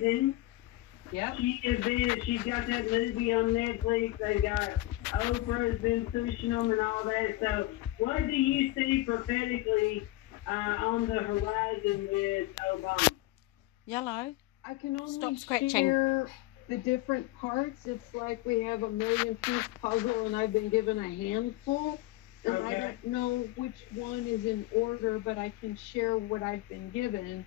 Prison. Yep. She's got that movie on Netflix. They got Oprah's been pushing them and all that. So, what do you see prophetically on the horizon with Obama? Yellow. I can only Stop scratching. share the different parts. It's like we have a million-piece puzzle, and I've been given a handful. And Okay. I don't know which one is in order, but I can share what I've been given.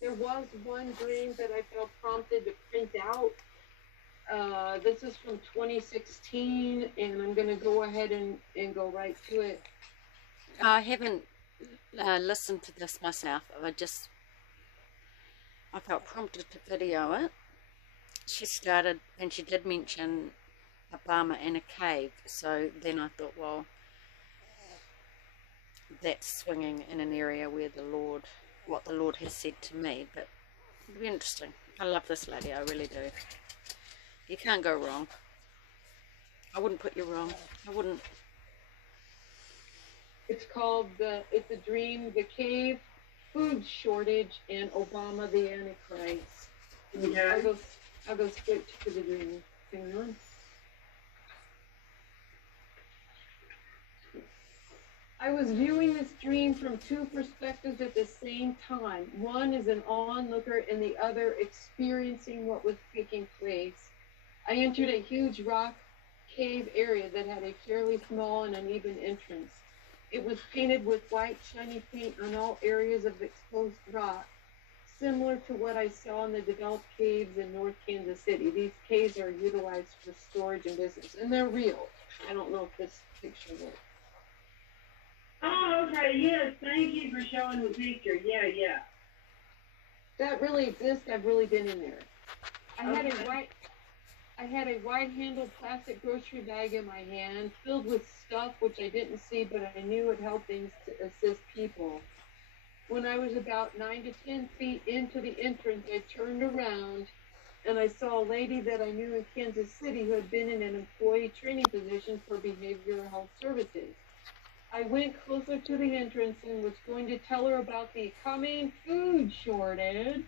There was one dream that I felt prompted to print out. This is from 2016, and I'm going to go ahead and go right to it. I haven't listened to this myself. I felt prompted to video it. She started, and she did mention Obama in a cave. So then I thought, well, that's swinging in an area where what the Lord has said to me. But it'll be interesting. I love this lady, I really do. You can't go wrong. I wouldn't put you wrong. I wouldn't. It's called it's a dream, the cave, food shortage, and Obama the Antichrist. Okay. I'll go straight to the dream. Hang on. I was viewing this dream from two perspectives at the same time. One is an onlooker and the other experiencing what was taking place. I entered a huge rock cave area that had a fairly small and uneven entrance. It was painted with white, shiny paint on all areas of exposed rock, similar to what I saw in the developed caves in North Kansas City. These caves are utilized for storage and business, and they're real. I don't know if this picture works. Oh, okay, yes, thank you for showing the picture. Yeah. That really exists. I've really been in there. I had a wide-handled plastic grocery bag in my hand, filled with stuff which I didn't see, but I knew would help things to assist people. When I was about 9 to 10 feet into the entrance, I turned around, and I saw a lady that I knew in Kansas City who had been in an employee training position for behavioral health services. I went closer to the entrance and was going to tell her about the coming food shortage.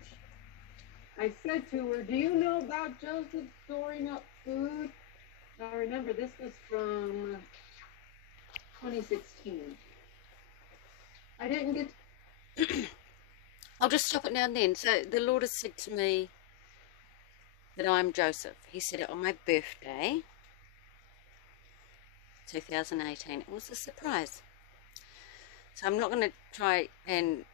I said to her, "Do you know about Joseph storing up food?" Now remember, this was from 2016. I didn't get I'll just stop it now and then. So the Lord has said to me that I'm Joseph. He said it on my birthday, 2018. It was a surprise. So I'm not going to try and...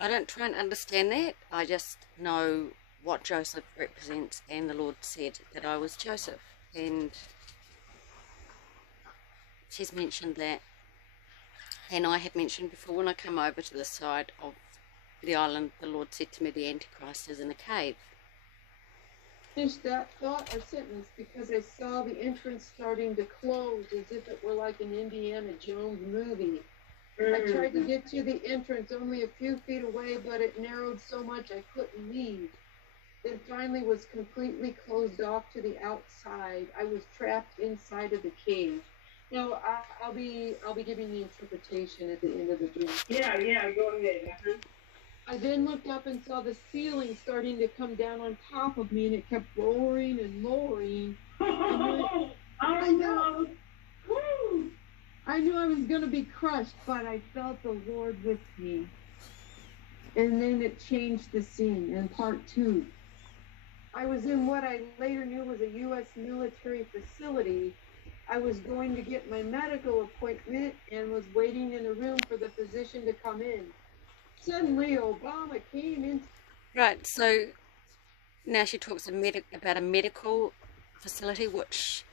I don't try and understand that. I just know what Joseph represents, and the Lord said that I was Joseph. And she's mentioned that. And I have mentioned before, when I come over to the side of the island, the Lord said to me the Antichrist is in a cave. Finish that thought or sentence because I saw the entrance starting to close as if it were like an Indiana Jones movie. I tried to get to the entrance only a few feet away, but it narrowed so much I couldn't leave. It finally was completely closed off to the outside. I was trapped inside of the cave. Now, I'll be giving the interpretation at the end of the dream. Yeah, go ahead. I then looked up and saw the ceiling starting to come down on top of me, and it kept lowering and lowering. I know. Woo! I knew I was going to be crushed, but I felt the Lord with me. And then it changed the scene in part 2. I was in what I later knew was a U.S. military facility. I was going to get my medical appointment and was waiting in a room for the physician to come in. Suddenly, Obama came in. Right, so now she talks about a medical facility, which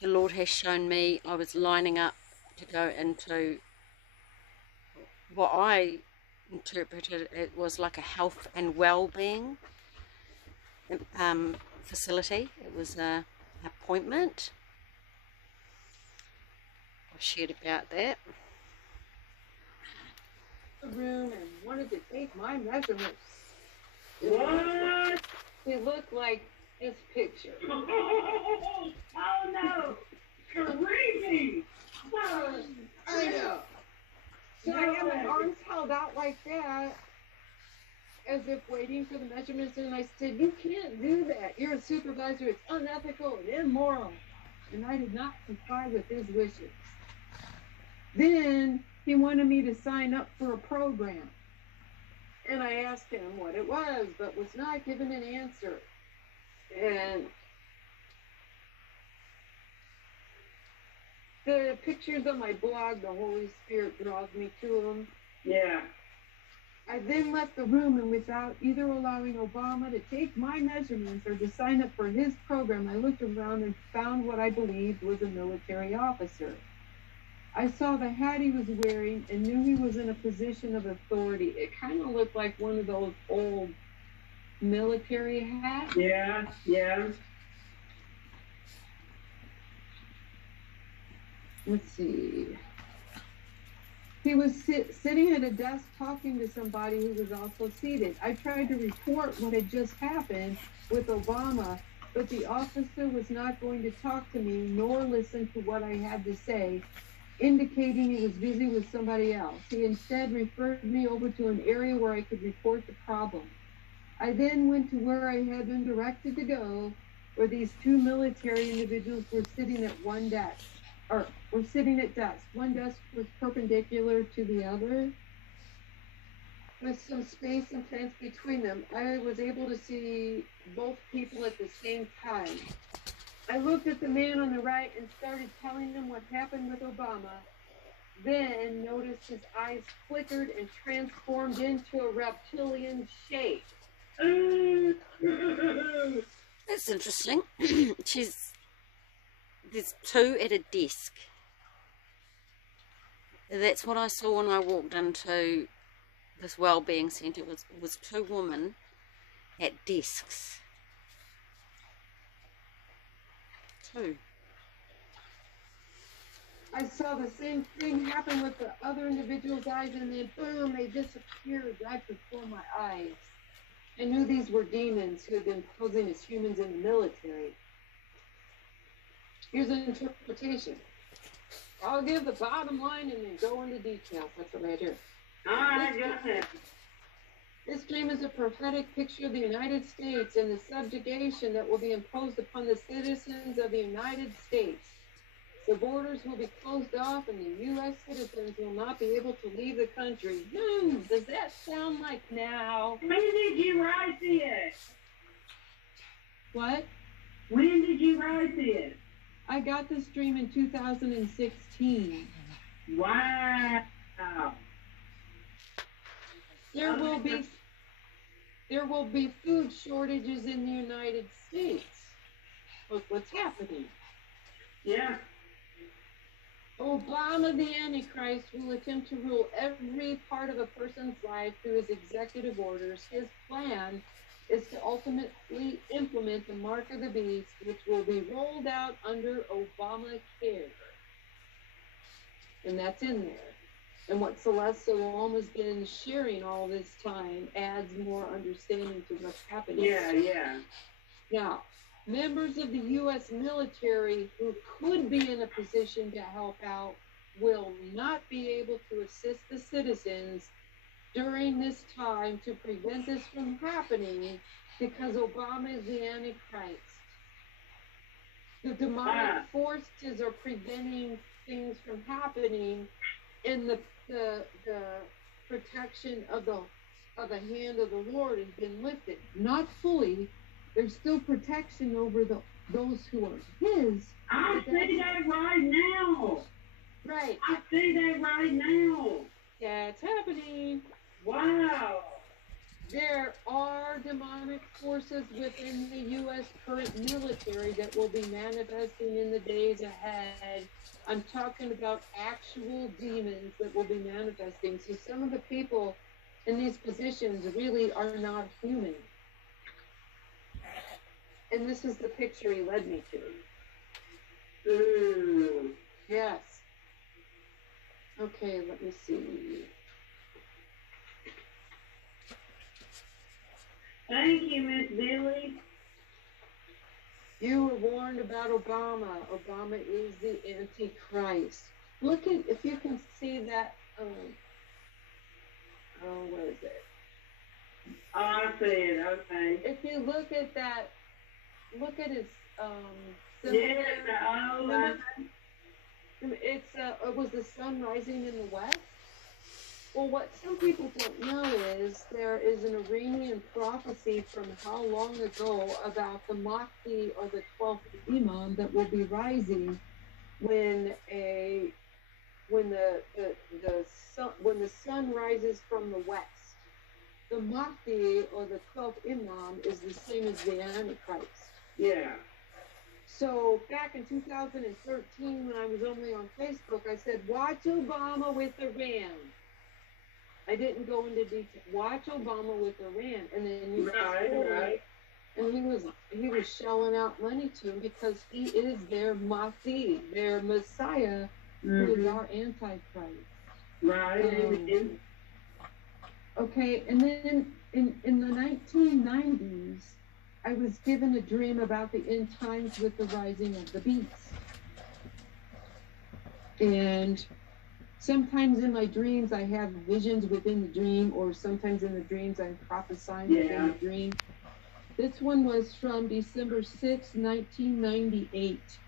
the Lord has shown me. I was lining up to go into what I interpreted it was like a health and well-being facility. It was an appointment. I shared about that. The room and wanted to take my measurements. What? They look like this picture. Oh no! Creepy! I know. So I had my arms held out like that, as if waiting for the measurements, and I said, "You can't do that. You're a supervisor. It's unethical and immoral." And I did not comply with his wishes. Then he wanted me to sign up for a program. And I asked him what it was, but was not given an answer. And the pictures on my blog, the Holy Spirit draws me to them. Yeah. I then left the room, and without either allowing Obama to take my measurements or to sign up for his program, I looked around and found what I believed was a military officer. I saw the hat he was wearing and knew he was in a position of authority. It kind of looked like one of those old military hats. Yeah, yeah. Let's see. He was sitting at a desk talking to somebody who was also seated. I tried to report what had just happened with Obama, but the officer was not going to talk to me nor listen to what I had to say, indicating he was busy with somebody else. He instead referred me over to an area where I could report the problem. I then went to where I had been directed to go, where these two military individuals were sitting at one desk. Were sitting at desks. One desk was perpendicular to the other, with some space and fence between them. I was able to see both people at the same time. I looked at the man on the right and started telling him what happened with Obama, then noticed his eyes flickered and transformed into a reptilian shape. That's interesting. There's two at a desk. That's what I saw when I walked into this well-being centre. It was two women at desks. Two. I saw the same thing happen with the other individual's eyes, and then boom, they disappeared right before my eyes. I knew these were demons who had been posing as humans in the military. Here's an interpretation. I'll give the bottom line and then go into details. That's what I do. All right, got it. This dream is a prophetic picture of the United States and the subjugation that will be imposed upon the citizens of the United States. The borders will be closed off and the U.S. citizens will not be able to leave the country. Does that sound like now? When did you write this? What? When did you write this? I got this dream in 2016. Wow. There will be food shortages in the United States. Look what's happening. Yeah. Obama, the AntiChrist, will attempt to rule every part of a person's life through his executive orders. His plan is to ultimately implement the mark of the beast, which will be rolled out under Obamacare. And that's in there. And what Celeste Salome has been sharing all this time adds more understanding to what's happening. Yeah. Now, members of the U.S. military who could be in a position to help out will not be able to assist the citizens during this time to prevent this from happening because Obama is the Antichrist. The demonic forces are preventing things from happening, and the protection of the hand of the Lord has been lifted. Not fully. There's still protection over those who are his. I see that right now. Right. I see that right now. That's happening. Wow. There are demonic forces within the U.S. current military that will be manifesting in the days ahead. I'm talking about actual demons that will be manifesting. So some of the people in these positions really are not human. And this is the picture he led me to. Yes. Okay, let me see. Thank you, Miss Billy. You were warned about Obama. Obama is the Antichrist. Look at, if you can see that, what is it? Oh, I see it. Okay. If you look at that, look at his symbol Yes. there. Oh, Remember? It was the sun rising in the west. Well, what some people don't know is there is an Iranian prophecy from how long ago about the Mahdi or the 12th Imam that will be rising when when the sun rises from the west. The Mahdi or the 12th Imam is the same as the AntiChrist. yeah. So back in 2013, when I was only on Facebook, I said, watch Obama with Iran. I didn't go into detail. Watch Obama with Iran. And then you Right. and he was shelling out money to him because he is their Mahdi, their Messiah, who is our Antichrist. Right. Okay, and then in the 1990s, I was given a dream about the end times with the rising of the beast. And sometimes in my dreams, I have visions within the dream, or sometimes in the dreams, I'm prophesying within the dream. This one was from December 6, 1998.